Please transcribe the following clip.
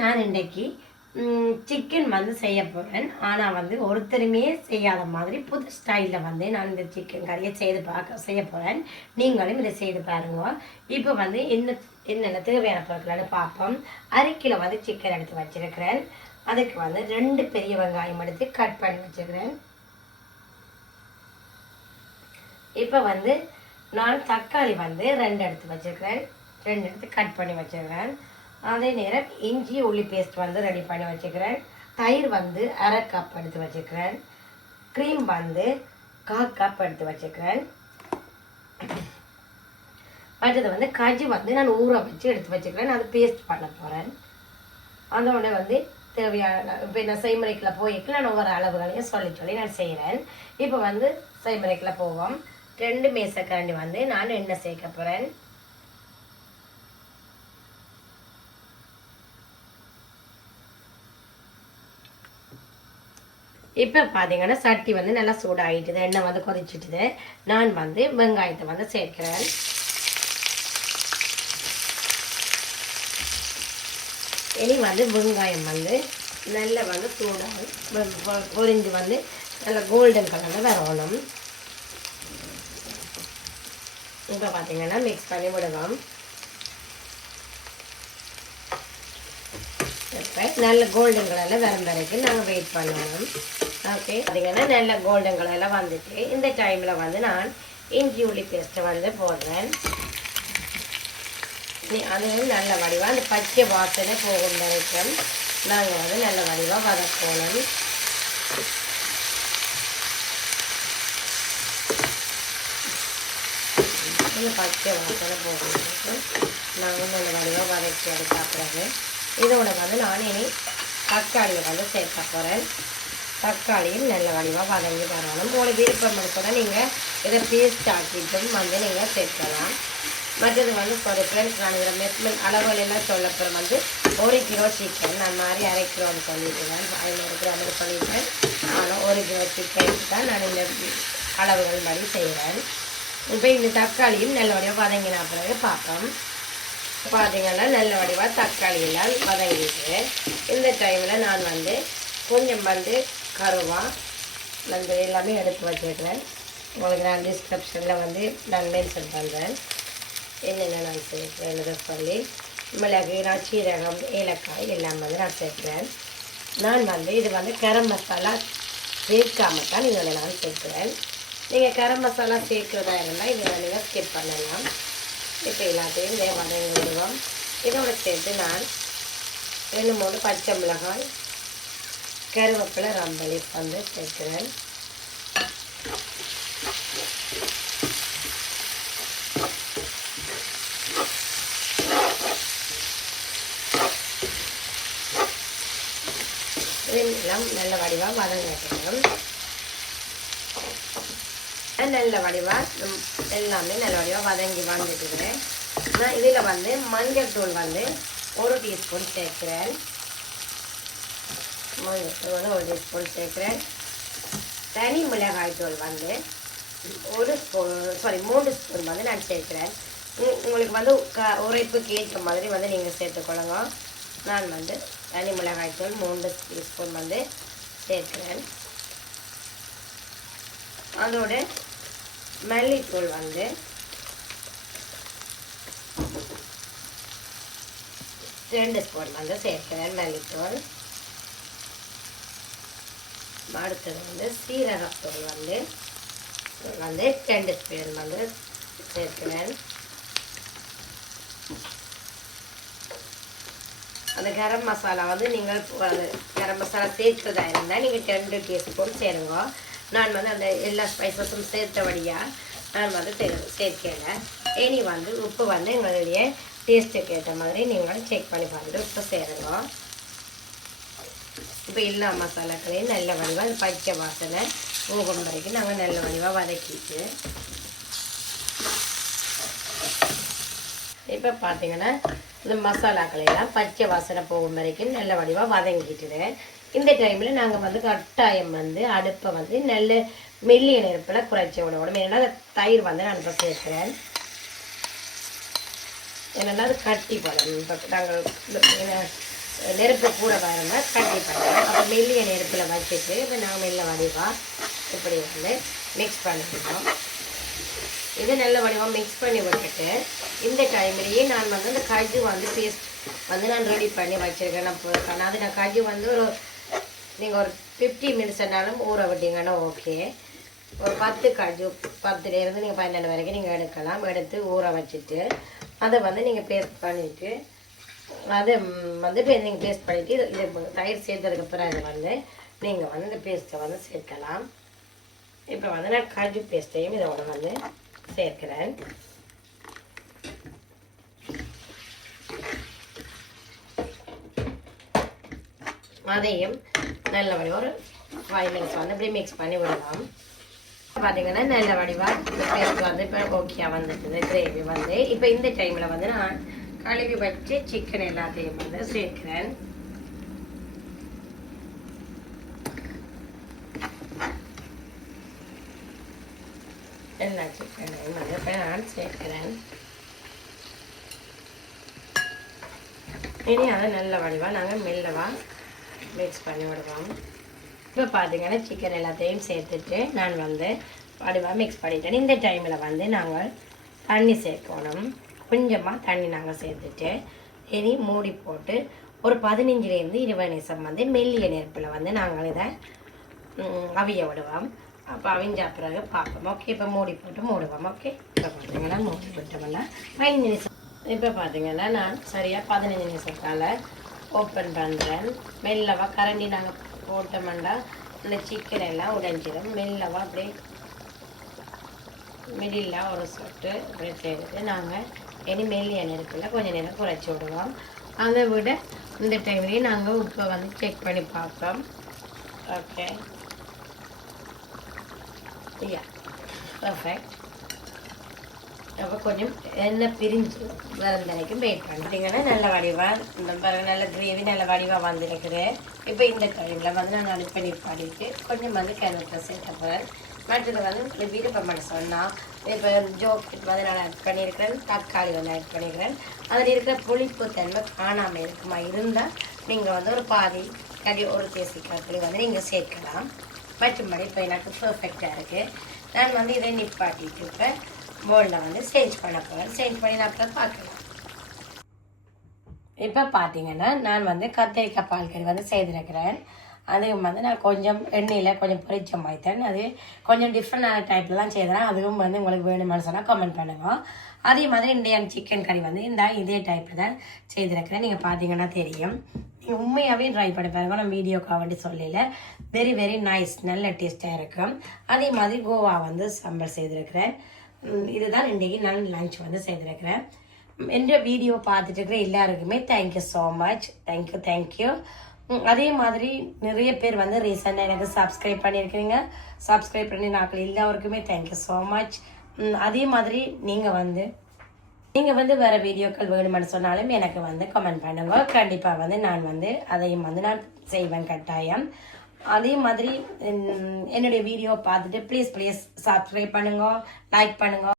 நான் இன்றைக்கு சிக்கன் வந்து செய்ய போகிறேன். ஆனால் வந்து ஒருத்தருமே செய்யாத மாதிரி புது ஸ்டைலில் வந்து நான் இந்த சிக்கன் கறியை செய்ய போகிறேன். நீங்களும் இதை செய்து பாருங்க. இப்போ வந்து என்னென்ன தேவையான பொருட்கள்னு பார்ப்போம். 1/2 கிலோ வந்து சிக்கன் எடுத்து வச்சிருக்கிறேன். அதுக்கு வந்து 2 பெரிய வெங்காயம் எடுத்து கட் பண்ணி வச்சுக்கிறேன். இப்போ வந்து நான் தக்காளி வந்து 2 எடுத்து வச்சுருக்கிறேன். 2 எடுத்து கட் பண்ணி வச்சுருக்கிறேன். அதே நேரம் இஞ்சி உள்ளி பேஸ்ட் வந்து ரெடி பண்ணி வச்சுக்கிறேன். தயிர் வந்து 1/2 கப் எடுத்து வச்சுக்கிறேன். க்ரீம் வந்து 1/4 கப் எடுத்து வச்சுக்கிறேன். அடுத்தது வந்து கஜு வந்து நான் ஊற வச்சு எடுத்து வச்சுக்கிறேன். அது பேஸ்ட் பண்ண போகிறேன். அதோட வந்து தேவையான இப்போ நான் செய்முறைக்குள்ள போய்க்கு நான் ஒவ்வொரு அளவுகளையும் சொல்லி நான் செய்கிறேன். இப்போ வந்து செய்முறைக்குள்ள போவோம். 2 மேசக்கரண்டி வந்து நான் எண்ணெய் சேர்க்க போகிறேன். இப்போ பார்த்தீங்கன்னா சட்டி வந்து நல்லா சூடாகிட்டுது, எண்ணெய் வந்து கொதிச்சுட்டுது. நான் வந்து வெங்காயத்தை வந்து சேர்க்கிறேன். இனி வந்து வெங்காயம் வந்து நல்லா வந்து சூடாக பொரிஞ்சு வந்து நல்லா கோல்டன் கலரில் வரணும். இப்போ பார்த்தீங்கன்னா மிக்ஸ் பண்ணி விடுவோம். நல்ல கோல்டன் கலரில் வரும் வரைக்கும் நாங்கள் வெயிட் பண்ணணும். ஓகே, பார்த்தீங்கன்னா நல்ல கோல்டன் கலரில் வந்துட்டு இந்த டைமில் வந்து நான் இஞ்சி உள்ளி பேஸ்ட்டை வந்து போடுறேன். அதுவும் நல்ல வடிவாக அந்த பச்சை வாசனை போகும் வரைக்கும் நாங்கள் வந்து நல்ல வடிவாக வதக்கணும். இந்த பச்சை வாசனை போகும் வரைக்கும் நாங்கள் நல்ல வடிவாக வதக்கி எடுத்த பிறகு இதோட வந்து நான் இனி தக்காளியை வந்து சேர்க்க போகிறேன். தக்காளியும் நல்ல வடிவாக வதங்கி வரணும். உங்களுக்கு விருப்பம் கூட நீங்கள் இதை பேஸ்ட் ஆக்கிட்டும் வந்து நீங்கள் சேர்க்கலாம். மற்றது வந்து ஃப்ரெண்ட்ஸ் நான் இதில் மெஷர்மெண்ட் அளவுகள் எல்லாம் சொல்லப்போகிறேன். வந்து 1 கிலோ சிக்கன் நான் மாதிரி 1/2 கிலோன்னு சொல்லிட்டுருக்கேன். 500 கிராம் சொல்லிட்டேன். ஆனால் 1 கிலோ சிக்கனுக்கு தான் நான் இந்த அளவுகள் மாதிரி செய்கிறேன். இப்போ இந்த தக்காளியும் நல்ல வடிவாக வதங்கினா பிறகு பார்ப்போம். பார்த்தீங்கன்னா நல்ல வடிவாக தக்காளி எல்லாம் வதங்கிட்டு இந்த டைமில் நான் வந்து கொஞ்சம் வந்து கருவா வந்து எல்லாமே எடுத்து வச்சுருக்கிறேன். உங்களுக்கு நான் டிஸ்கிரிப்ஷனில் வந்து நான் மென்ஷன் பண்ணுறேன் என்னென்ன நான் சேர்க்கிறேன் சொல்லி. மிளகு, சீரகம், ஏலக்காய் எல்லாம் வந்து நான் சேர்க்கிறேன். நான் வந்து இது வந்து கரம் மசாலா சேர்க்காமல் தான் இதில் நான் சேர்க்கிறேன். நீங்கள் கரம் மசாலா சேர்க்கிறதா இருந்தால் இதில் நீங்கள் ஸ்கிப் பண்ணலாம். இப்போ எல்லாத்தையும் இதே வதங்கி விடுவோம். இதோட சேர்த்து நான் 2-3 பச்சை மிளகாய், கருவேப்பிலை, ரம்பலி வந்து சேர்க்கிறேன். இதெல்லாம் நல்ல வடிவாக வதங்கணும். நல்ல வடிவாக எல்லாமே நல்ல வடிவாக வதங்கி வந்துட்டுக்கிறேன். நான் இதில் வந்து மஞ்சள் தூள் வந்து 1 டீஸ்பூன் சேர்க்கிறேன். மஞ்சள் தூள் வந்து 1 டீஸ்பூன் சேர்க்கிறேன். தனி மிளகாய் தூள் வந்து 3 ஸ்பூன் வந்து நான் சேர்க்கிறேன். உங்களுக்கு வந்து உரைப்புக்கு ஏற்ற மாதிரி வந்து நீங்கள் சேர்த்துக்கொள்ளுங்க. நான் வந்து தனி மிளகாய் தூள் 3 டீஸ்பூன் வந்து சேர்க்கிறேன். அதோட மல்லித்தூள் வந்து 2 ஸ்பூன் வந்து சேர்க்கிறேன். மல்லித்தூள். அடுத்தது வந்து சீரகத்தூள் வந்து 2 ஸ்பூன் வந்து சேர்க்கிறேன். அந்த கரம் மசாலா வந்து நீங்கள் கரம் மசாலா சேர்க்கிறதா இருந்தால் நீங்கள் 2 டீஸ்பூன் சேருங்க. நான் வந்து அந்த எல்லா ஸ்பைசஸும் சேர்த்தபடியாக நான் வந்து சேர்க்கலை. இனி வந்து உப்பு வந்து எங்களுடைய டேஸ்ட்டுக்கு ஏற்ற மாதிரி நீங்கள் செக் பண்ணி பார்த்துட்டு உப்பு சேருங்க. இப்போ எல்லா மசாலாக்களையும் நல்ல வடிவாக பச்சை வாசனை போகும் வரைக்கும் நாங்கள் நல்ல வடிவாக வதக்கிட்டு இப்போ பார்த்தீங்கன்னா இந்த மசாலாக்களெல்லாம் பச்சை வாசனை போகும் வரைக்கும் நல்ல வடிவாக வதங்கிட்டுது. இந்த டைமில் நாங்கள் வந்து கட்டாயம் வந்து அடுப்பை வந்து நல்ல மெல்லிய நெருப்பில் குறைச்சி விடணும். ஏன்னா தயிர் வந்து நான் இப்போ சேர்க்கிறேன். என்னென்னா அது கட்டி படம். இப்போ நாங்கள் நெருப்பு கூட பாருங்க கட்டி பண்ணுறேன். அப்போ மெல்லிய நெருப்பில் வச்சுட்டு இப்போ நாங்கள் மெல்ல வடிவாக இப்படி வந்து மிக்ஸ் பண்ணிக்கணும். இது நல்ல வடிவாக மிக்ஸ் பண்ணி விட்டுட்டு இந்த டைம்லேயே நான் வந்து அந்த கஜு வந்து பேஸ்ட் வந்து நான் ரெடி பண்ணி வச்சுருக்கேன். அது நான் கஜு வந்து நீங்கள் ஒரு 50 மினிட்ஸ்னாலும் ஊற விட்டீங்கன்னா ஓகே. ஒரு 10 கஜு 10லேருந்து நீங்கள் 12 வரைக்கும் நீங்கள் எடுக்கலாம். எடுத்து ஊற வச்சுட்டு அதை வந்து நீங்கள் பேஸ்ட் பண்ணிவிட்டு அதை வந்து நீங்கள் பேஸ்ட் பண்ணிவிட்டு இது தயிர் சேர்த்ததுக்கு பிறகு வந்து நீங்கள் வந்து இந்த பேஸ்ட்டை வந்து சேர்க்கலாம். இப்போ வந்து நான் காஜு பேஸ்ட்டையும் இதோட வந்து சேர்க்கிறேன். அதையும் நல்ல வடிவாக ஒரு 5 மினிட்ஸ் வந்து இப்படி மிக்ஸ் பண்ணி விடலாம். பார்த்தீங்கன்னா நல்ல வடிவாக இந்த பேஸ்ட் வந்து இப்போ ஓகே வந்துட்டுது கிரேவி வந்து. இப்போ இந்த டைமில் வந்து நான் கழுவி வச்சு சிக்கன் எல்லாத்தையும் வந்து சேர்க்கிறேன். எல்லா சிக்கனையும் வந்து இப்போ நான் சேர்க்கிறேன். இனி அதை நல்ல வடிவாக நாங்கள் மெல்லவா மிக்ஸ் பண்ணி விடுவோம். இப்போ பார்த்தீங்கன்னா சிக்கன் எல்லாத்தையும் சேர்த்துட்டு நான் வந்து வடிவாக மிக்ஸ் பண்ணிட்டேன். இந்த டைமில் வந்து நாங்கள் தண்ணி சேர்க்கணும். கொஞ்சமாக தண்ணி நாங்கள் சேர்த்துட்டு இனி மூடி போட்டு ஒரு 15லேருந்து 20 நிமிஷம் வந்து மெல்லிய நெருப்பில் வந்து நாங்கள் இதை அவிய விடுவோம். அப்போ அவிஞ்ச பிறகு பார்ப்போம். ஓகே, இப்போ மூடி போட்டு மூடுவோம். ஓகே, இப்போ பார்த்தீங்கன்னா மூடி போட்டோம்னா 15 நிமிஷம். இப்போ பார்த்தீங்கன்னா நான் சரியாக 15 நிமிஷத்தால் ஓப்பன் பண்ணுறேன். மெல்லவா கரண்டி நாங்கள் போட்டோம்னா இந்த சிக்கன் எல்லாம் உடைஞ்சிடும். மெல்லவா அப்படியே மிடில் ஒரு சொட்டு இப்படி செய்துட்டு நாங்கள் இனி மெல்லிய நெருப்பில் கொஞ்சம் நேரம் குறைச்சி விடுவோம். அதை விட இந்த டைம்லேயே நாங்கள் உப்பை வந்து செக் பண்ணி பார்ப்போம். ஓகே, யா பர்ஃபெக்ட். அப்போ கொஞ்சம் எண்ணெய் பிரிஞ்சு வரும் வரைக்கும் வெயிட் பண்ணிட்டீங்கன்னா நல்ல வடிவாக இந்த பிறகு நல்ல கிரேவி நல்ல வடிவாக வந்துருக்குது. இப்போ இந்த டைமில் வந்து நான் அடுப்பை நிப்பாட்டிட்டு கொஞ்சம் வந்து கருவேப்பிலை சேர்த்த போகிறேன். மற்றது வந்து விருப்பம் மட்டும் சொன்னால் இப்போ ஜோக்கு வந்து நான் ஆட் பண்ணியிருக்கிறேன். தக்காளி வந்து ஆட் பண்ணியிருக்கிறேன். அதில் இருக்கிற புளிப்பு தன்மை காணாமல் இருக்குமா இருந்தால் நீங்கள் வந்து ஒரு பாதி ஒரு தேசிக்காய் வந்து நீங்கள் சேர்க்கலாம். மற்றும்படி இப்போ எனக்கு பர்ஃபெக்டாக இருக்குது. நான் வந்து இதை நிப்பாட்டிட்டு இப்போ போலில் வந்து சேஞ்ச் பண்ண போகிறேன். சேஞ்ச் பண்ணி நான் அப்புறம் பார்க்கலாம். இப்போ பார்த்தீங்கன்னா நான் வந்து கத்திரிக்காய் பால் கறி வந்து செய்திருக்கிறேன். அதுவும் வந்து நான் கொஞ்சம் எண்ணெயில் கொஞ்சம் பொரிச்ச மாய்த்தேன். அது கொஞ்சம் டிஃப்ரெண்டான டைப்பில் தான் செய்தேன். அதுவும் வந்து உங்களுக்கு வேணுமான்னு சொன்னால் கமெண்ட் பண்ணுவோம். அதே மாதிரி இந்தியன் சிக்கன் கறி வந்து இதே டைப்பில் தான் செய்திருக்கிறேன். நீங்கள் பார்த்தீங்கன்னா தெரியும். நீங்கள் உண்மையாகவே ட்ரை பண்ணி பாருங்க. நான் வீடியோக்காக வேண்டி சொல்லல. வெரி வெரி நைஸ், நல்ல டேஸ்ட்டாக இருக்கும். அதே மாதிரி கோவா வந்து சம்பல் செய்திருக்கிறேன். இதுதான் இன்றைக்கி நான் லஞ்ச் வந்து செய்திருக்கிறேன். என்ற வீடியோ பார்த்துட்டு இருக்கிற எல்லாருக்குமே தேங்க்யூ ஸோ மச். தேங்க்யூ. அதே மாதிரி நிறைய பேர் வந்து ரீசெண்டாக எனக்கு சப்ஸ்கிரைப் பண்ணியிருக்கிறீங்க. சப்ஸ்கிரைப் பண்ணி நாட்கள் எல்லாருக்குமே தேங்க்யூ ஸோ மச். அதே மாதிரி நீங்கள் வந்து வேறு வீடியோக்கள் வேணுமென்னு சொன்னாலும் எனக்கு வந்து கமெண்ட் பண்ணுங்க. கண்டிப்பாக வந்து நான் வந்து அதையும் வந்து நான் செய்வேன் கட்டாயம். அதே மாதிரி என்னுடைய வீடியோ பார்த்துட்டு ப்ளீஸ் சப்ஸ்கிரைப் பண்ணுங்க, லைக் பண்ணுங்க.